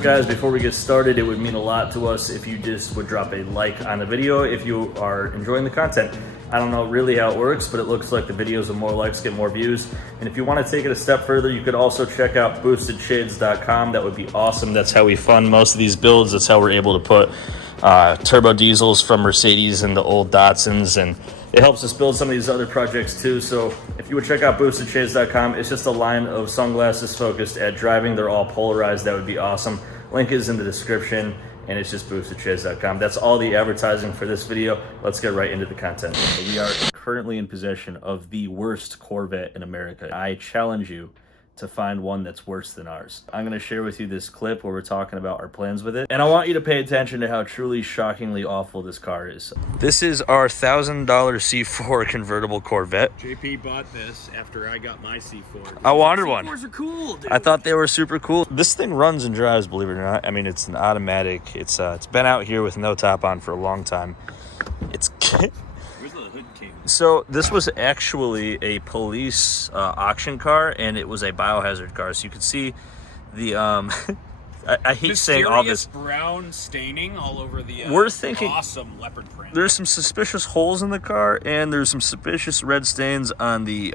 quick, guys, before we get started, it would mean a lot to us if you just would drop a like on the video if you are enjoying the content. I don't know really how it works, but it looks like the videos with more likes get more views. And if you want to take it a step further, you could also check out boostedshades.com. That would be awesome. That's how we fund most of these builds. That's how we're able to put turbo diesels from Mercedes into old Datsuns, and it helps us build some of these other projects too. So if you would check out boostedshades.com, it's just a line of sunglasses focused at driving. They're all polarized. That would be awesome. Link is in the description, and it's just boostedshades.com. That's all the advertising for this video. Let's get right into the content. We are currently in possession of the worst Corvette in America. I challenge you to find one that's worse than ours. I'm gonna share with you this clip where we're talking about our plans with it, and I want you to pay attention to how truly shockingly awful this car is. This is our $1,000 C4 convertible Corvette. JP bought this after I got my C4. I wanted one. C4s are cool, dude. I thought they were super cool. This thing runs and drives, believe it or not. I mean, it's an automatic. It's been out here with no top on for a long time. It's Where's the hood came? So this was actually a police auction car, and it was a biohazard car. So you can see the I hate saying all this brown staining all over the we're thinking awesome leopard print. There's some suspicious holes in the car, and there's some suspicious red stains on the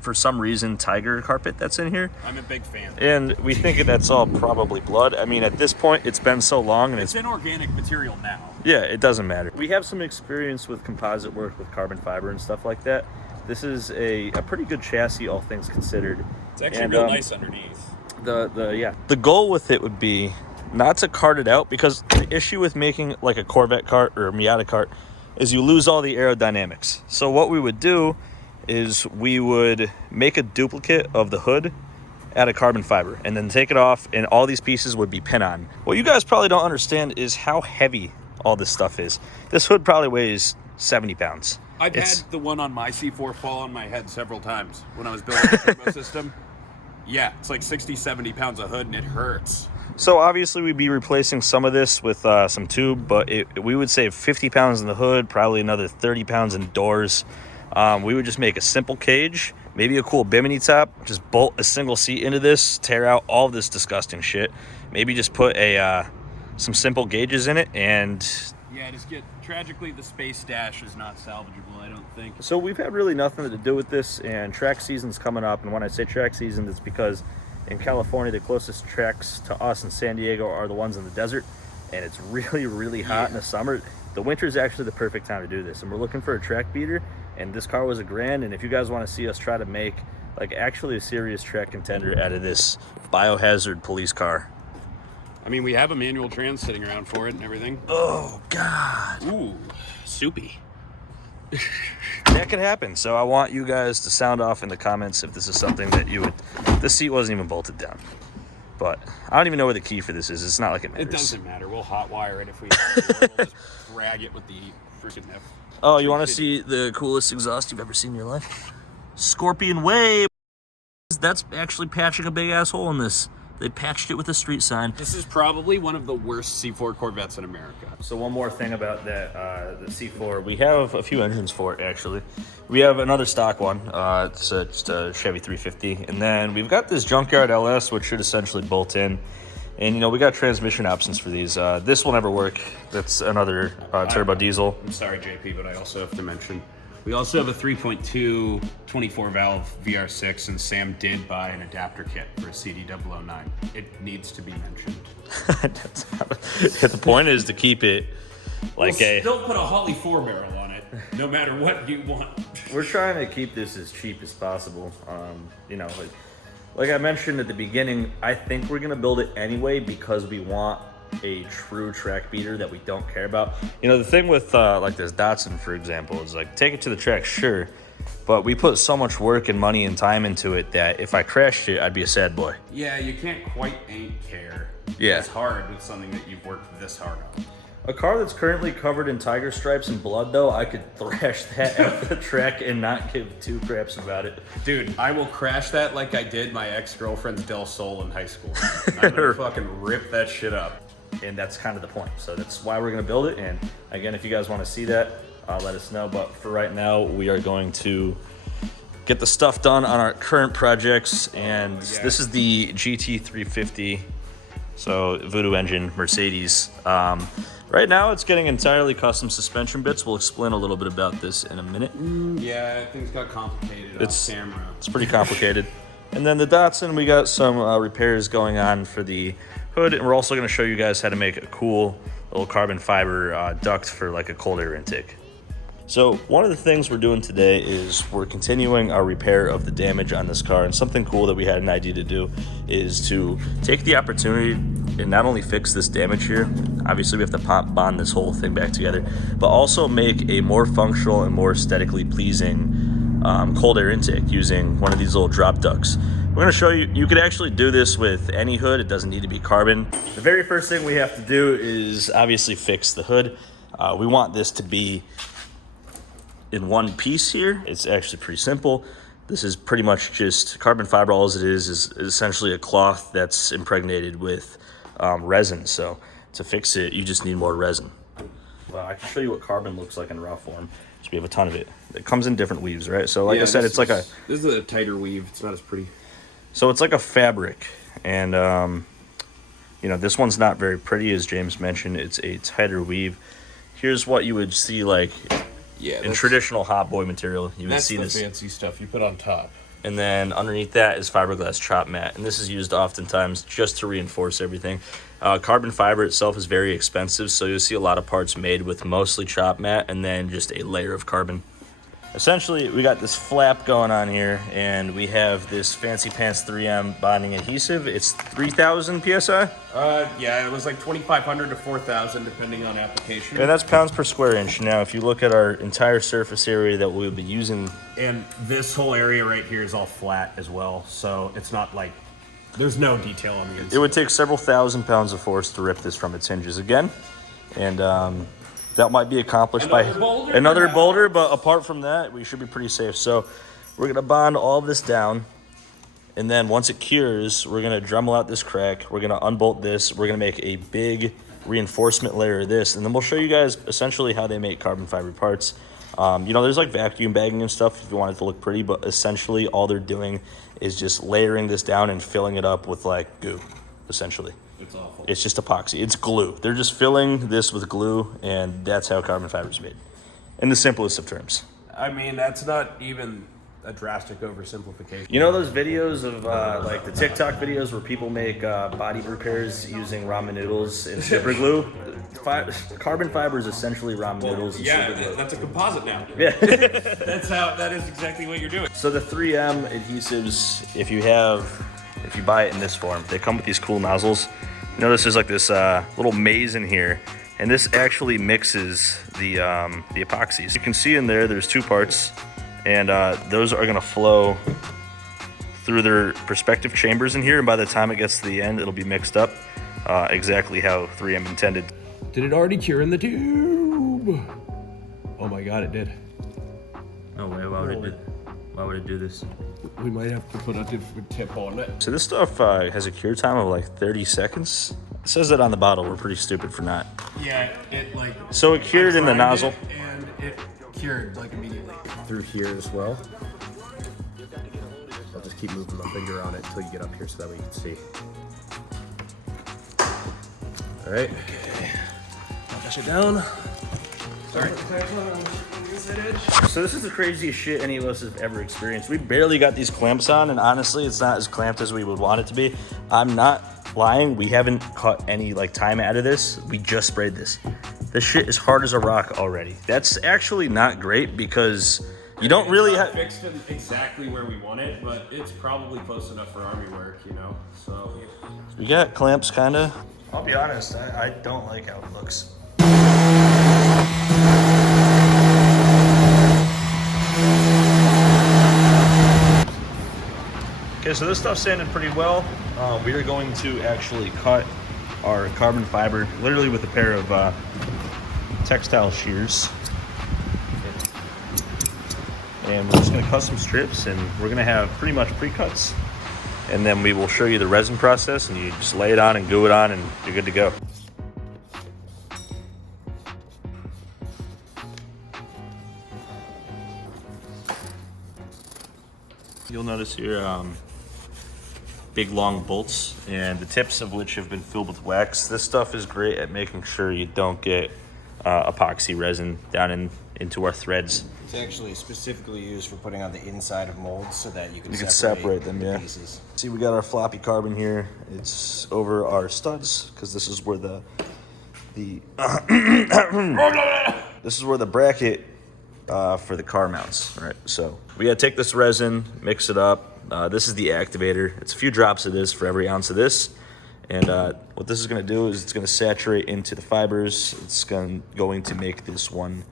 for some reason tiger carpet that's in here. I'm a big fan. And we think that's all probably blood. I mean, at this point it's been so long, and it's inorganic material now. Yeah, it doesn't matter. We have some experience with composite work with carbon fiber and stuff like that. This is a pretty good chassis, all things considered. It's actually real nice underneath. The goal with it would be not to cart it out, because the issue with making like a Corvette cart or a Miata cart is you lose all the aerodynamics. So what we would do is we would make a duplicate of the hood out of carbon fiber and then take it off, and all these pieces would be pin-on. What you guys probably don't understand is how heavy all this stuff is. This hood probably weighs 70 pounds. I've had the one on my C4 fall on my head several times when I was building the turbo system. Yeah, it's like 60, 70 pounds of hood, and it hurts. So obviously we'd be replacing some of this with some tube, but we would save 50 pounds in the hood, probably another 30 pounds in doors. We would just make a simple cage, maybe a cool bimini top, just bolt a single seat into this, tear out all of this disgusting shit. Maybe just put some simple gauges in it, and yeah, just tragically the space dash is not salvageable, I don't think. So we've had really nothing to do with this, and track season's coming up, and when I say track season, it's because in California the closest tracks to us in San Diego are the ones in the desert, and it's really, really hot in the summer. The winter is actually the perfect time to do this, and we're looking for a track beater, and this car was $1,000. And if you guys want to see us try to make like actually a serious track contender out of this biohazard police car. I mean, we have a manual trans sitting around for it and everything. Oh, God. Ooh, soupy. That could happen. So I want you guys to sound off in the comments if this is something that you would... This seat wasn't even bolted down. But I don't even know where the key for this is. It's not like it matters. It doesn't matter. We'll hotwire it if we have to. We'll just drag it with the freaking F. Oh, you want to see the coolest exhaust you've ever seen in your life? Scorpion Wave. That's actually patching a big ass hole in this. They patched it with a street sign. This is probably one of the worst C4 Corvettes in America. So one more thing about that, the C4, we have a few engines for it, actually. We have another stock one, it's just a Chevy 350. And then we've got this Junkyard LS, which should essentially bolt in. And, you know, we got transmission options for these. This will never work. That's another turbo diesel. I'm sorry, JP, but I also have to mention, we also have a 3.2 24 valve VR6, and Sam did buy an adapter kit for a CD009. It needs to be mentioned. The point is to keep it like we'll still put a Holly 4-barrel on it, no matter what you want. We're trying to keep this as cheap as possible. You know, like I mentioned at the beginning, I think we're gonna build it anyway because we want a true track beater that we don't care about. You know, the thing with like this Datsun, for example, is like, take it to the track, sure, but we put so much work and money and time into it that if I crashed it, I'd be a sad boy. Yeah, you can't quite care. Yeah, it's hard with something that you've worked this hard on. A car that's currently covered in tiger stripes and blood, though, I could thrash that at the track and not give two craps about it. Dude, I will crash that like I did my ex-girlfriend's Del Sol in high school. I'm gonna fucking rip that shit up. And that's kind of the point. So that's why we're gonna build it. And again, if you guys want to see that, let us know. But for right now, we are going to get the stuff done on our current projects. And this is the GT350 So Voodoo engine, Mercedes. Right now it's getting entirely custom suspension bits. We'll explain a little bit about this in a minute. Yeah, things got complicated off camera. It's pretty complicated. And then the Datsun, we got some repairs going on for the hood, and we're also going to show you guys how to make a cool little carbon fiber duct for like a cold air intake. So one of the things we're doing today is we're continuing our repair of the damage on this car, and something cool that we had an idea to do is to take the opportunity and not only fix this damage here, obviously we have to bond this whole thing back together, but also make a more functional and more aesthetically pleasing cold air intake using one of these little drop ducts. We're going to show you, you could actually do this with any hood. It doesn't need to be carbon. The very first thing we have to do is obviously fix the hood. We want this to be in one piece here. It's actually pretty simple. This is pretty much just carbon fiber. All it is essentially a cloth that's impregnated with resin. So to fix it, you just need more resin. Well, I can show you what carbon looks like in raw form. So we have a ton of it. It comes in different weaves, right? So like I said, it's like a... This is a tighter weave. It's not as pretty. So it's like a fabric. And, you know, this one's not very pretty, as James mentioned. It's a tighter weave. Here's what you would see like... Yeah, in traditional hot boy material, you would see this. That's the fancy stuff you put on top. And then underneath that is fiberglass chop mat. And this is used oftentimes just to reinforce everything. Carbon fiber itself is very expensive, so you'll see a lot of parts made with mostly chop mat and then just a layer of carbon. Essentially, we got this flap going on here, and we have this fancy pants 3M bonding adhesive. It's 3,000 PSI? Yeah, it was like 2,500 to 4,000 depending on application. And that's pounds per square inch. Now, if you look at our entire surface area that we'll be using... And this whole area right here is all flat as well, so it's not like... There's no detail on the inside. It would take several thousand pounds of force to rip this from its hinges again. And that might be accomplished by another boulder, but apart from that, we should be pretty safe. So we're gonna bond all of this down, and then once it cures, we're gonna Dremel out this crack, we're gonna unbolt this, we're gonna make a big reinforcement layer of this, and then we'll show you guys essentially how they make carbon fiber parts. You know, there's like vacuum bagging and stuff if you want it to look pretty, but essentially all they're doing is just layering this down and filling it up with like goo, essentially. It's awful. It's just epoxy. It's glue. They're just filling this with glue, and that's how carbon fiber is made, in the simplest of terms. I mean, that's not even a drastic oversimplification. You know those videos of like the TikTok videos where people make body repairs using ramen noodles and super glue? Carbon fiber is essentially ramen noodles and super glue. Yeah, that's a composite now. Yeah. That is exactly what you're doing. So the 3M adhesives, if you buy it in this form, they come with these cool nozzles. You notice there's like this little maze in here, and this actually mixes the epoxies. You can see in there's two parts, and those are gonna flow through their respective chambers in here, and by the time it gets to the end, it'll be mixed up exactly how 3M intended. Did it already cure in the tube? Oh my god, it did. No way, why would it do this? We might have to put a different tip on it. So this stuff has a cure time of like 30 seconds. It says that on the bottle. We're pretty stupid for not. Yeah, it like... So it cured in the nozzle. And it cured like immediately. Through here as well. I'll just keep moving my finger on it until you get up here so that we can see. All right. Okay. I'll push it down. Sorry. So this is the craziest shit any of us have ever experienced. We barely got these clamps on, and honestly, it's not as clamped as we would want it to be. I'm not lying. We haven't cut any like time out of this. We just sprayed this. This shit is hard as a rock already. That's actually not great because you don't really have fixed it exactly where we want it, but it's probably close enough for army work, you know. So we got clamps, kinda. I'll be honest. I don't like how it looks. Okay, so this stuff's sanded pretty well. We are going to actually cut our carbon fiber literally with a pair of textile shears. And we're just gonna cut some strips, and we're gonna have pretty much pre-cuts. And then we will show you the resin process, and you just lay it on and glue it on, and you're good to go. You'll notice here, big long bolts, and the tips of which have been filled with wax. This stuff is great at making sure you don't get epoxy resin down into our threads. It's actually specifically used for putting on the inside of molds so that you can separate them, the yeah. pieces. See, we got our floppy carbon here. It's over our studs because this is where the this is where the bracket for the car mounts, right? So we gotta take this resin, mix it up. This is the activator. It's a few drops of this for every ounce of this. And what this is gonna do is it's gonna saturate into the fibers. It's going to make this one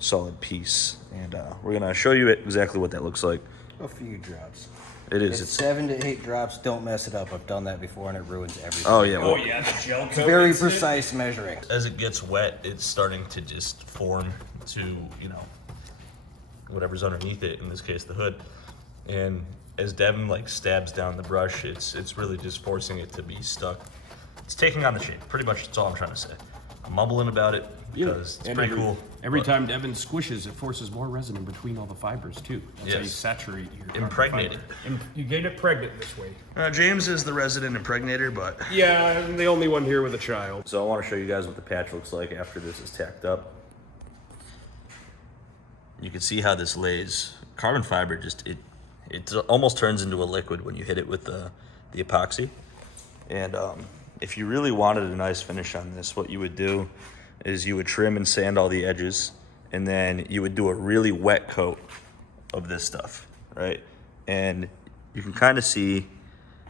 solid piece. And we're gonna show you exactly what that looks like. A few drops. It is. It's 7 to 8 drops. Don't mess it up. I've done that before and it ruins everything. Oh yeah. Oh yeah, the gel coat. Very precise measuring. As it gets wet, it's starting to just form to, you know, whatever's underneath it, in this case the hood. And as Devin like stabs down the brush, it's really just forcing it to be stuck. It's taking on the shape. Pretty much that's all I'm trying to say. I'm mumbling about it because it's pretty cool. Every time Devin squishes, it forces more resin in between all the fibers too. That's how you saturate your carbon Impregnated. fiber. You get it pregnant this way. James is the resident impregnator, but Yeah, I'm the only one here with a child. so I want to show you guys what the patch looks like after this is tacked up. You can see how this lays. Carbon fiber just it almost turns into a liquid when you hit it with the epoxy. And if you really wanted a nice finish on this, what you would do is you would trim and sand all the edges, and then you would do a really wet coat of this stuff, right? And you can kind of see,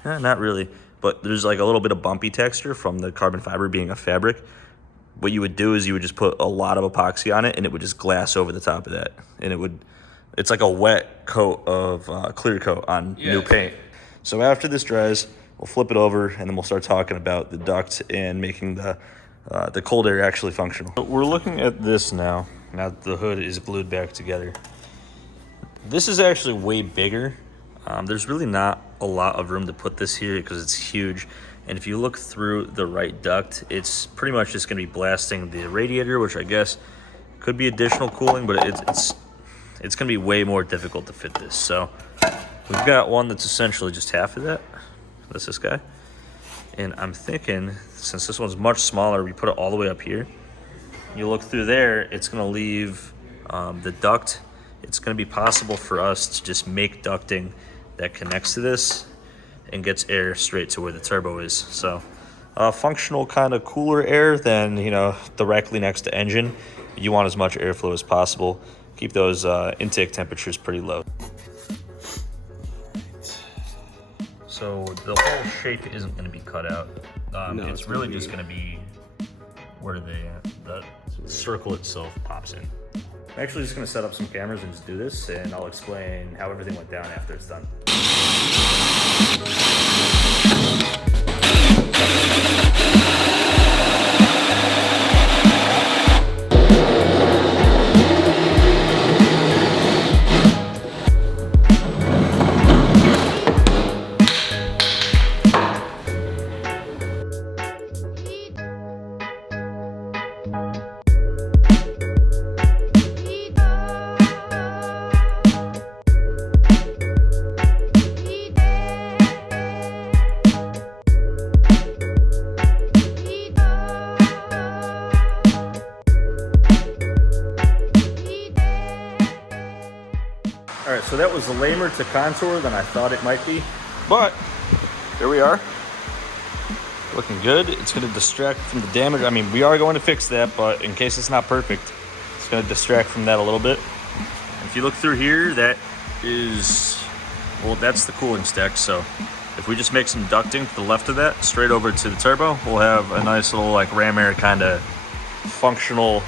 not really, but there's like a little bit of bumpy texture from the carbon fiber being a fabric. What you would do is you would just put a lot of epoxy on it, and it would just glass over the top of that. And it's like a wet coat of clear coat on new paint. So after this dries, we'll flip it over, and then we'll start talking about the duct and making the cold air actually functional. We're looking at this now. Now that the hood is glued back together. This is actually way bigger. There's really not a lot of room to put this here because it's huge. And if you look through the right duct, it's pretty much just gonna be blasting the radiator, which I guess could be additional cooling, but it's gonna be way more difficult to fit this. So we've got one that's essentially just half of that. That's this guy. And I'm thinking, since this one's much smaller, we put it all the way up here. You look through there, it's gonna leave the duct. It's gonna be possible for us to just make ducting that connects to this and gets air straight to where the turbo is. So functional kind of cooler air than, you know, directly next to engine. You want as much airflow as possible. Keep those intake temperatures pretty low. So the whole shape isn't going to be cut out. No, it's really just going to be where the circle itself pops in. I'm actually just going to set up some cameras and just do this, and I'll explain how everything went down after it's done. All right, so that was lamer to contour than I thought it might be, but here we are. Looking good. It's gonna distract from the damage. I mean, we are going to fix that, but in case it's not perfect, it's gonna distract from that a little bit. If you look through here, that is, well, that's the cooling stack. So if we just make some ducting to the left of that, straight over to the turbo, we'll have a nice little like ram air kind of functional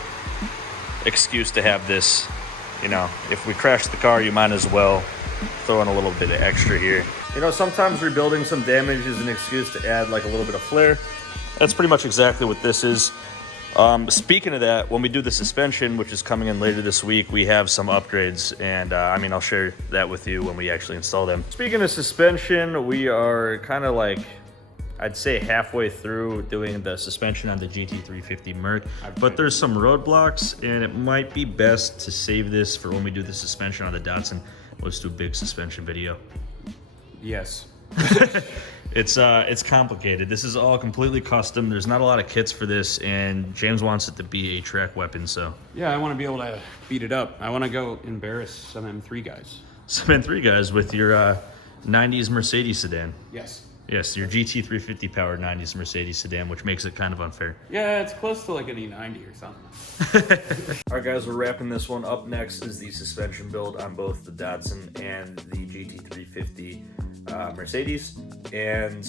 excuse to have this. You know, if we crash the car, you might as well throw in a little bit of extra here. You know, sometimes rebuilding some damage is an excuse to add like a little bit of flair. That's pretty much exactly what this is. Speaking of that, when we do the suspension, which is coming in later this week, we have some upgrades, and I mean, I'll share that with you when we actually install them. Speaking of suspension, we are kind of like, I'd say halfway through doing the suspension on the GT350 Merc, but there's some roadblocks, and it might be best to save this for when we do the suspension on the Datsun. Let's do a big suspension video. Yes. It's complicated. This is all completely custom. There's not a lot of kits for this, and James wants it to be a track weapon, so. Yeah, I want to be able to beat it up. I want to go embarrass some M3 guys. Some M3 guys with your 90s Mercedes sedan. Yes. Yes, your GT350 powered 90s Mercedes sedan, which makes it kind of unfair. Yeah, it's close to like an E90 or something. All right, guys, we're wrapping this one up. Next is the suspension build on both the Datsun and the GT350 Mercedes. And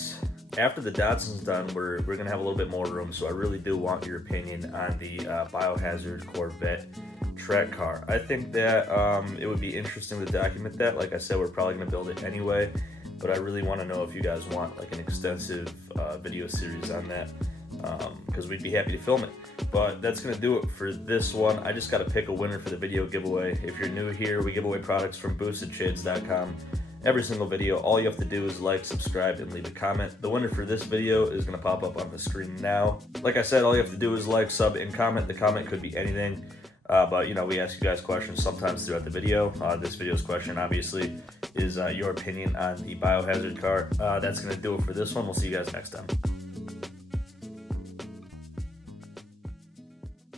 after the Datsun's done, we're going to have a little bit more room, so I really do want your opinion on the BIOHAZARD Corvette track car. I think that it would be interesting to document that. Like I said, we're probably going to build it anyway. But I really want to know if you guys want like an extensive video series on that, because we'd be happy to film it. But that's going to do it for this one. I just got to pick a winner for the video giveaway. If you're new here, we give away products from boostedshades.com. Every single video, all you have to do is like, subscribe, and leave a comment. The winner for this video is going to pop up on the screen now. Like I said, all you have to do is like, sub, and comment. The comment could be anything. But, you know, we ask you guys questions sometimes throughout the video. This video's question, obviously, is your opinion on the BIOHAZARD car. That's going to do it for this one. We'll see you guys next time.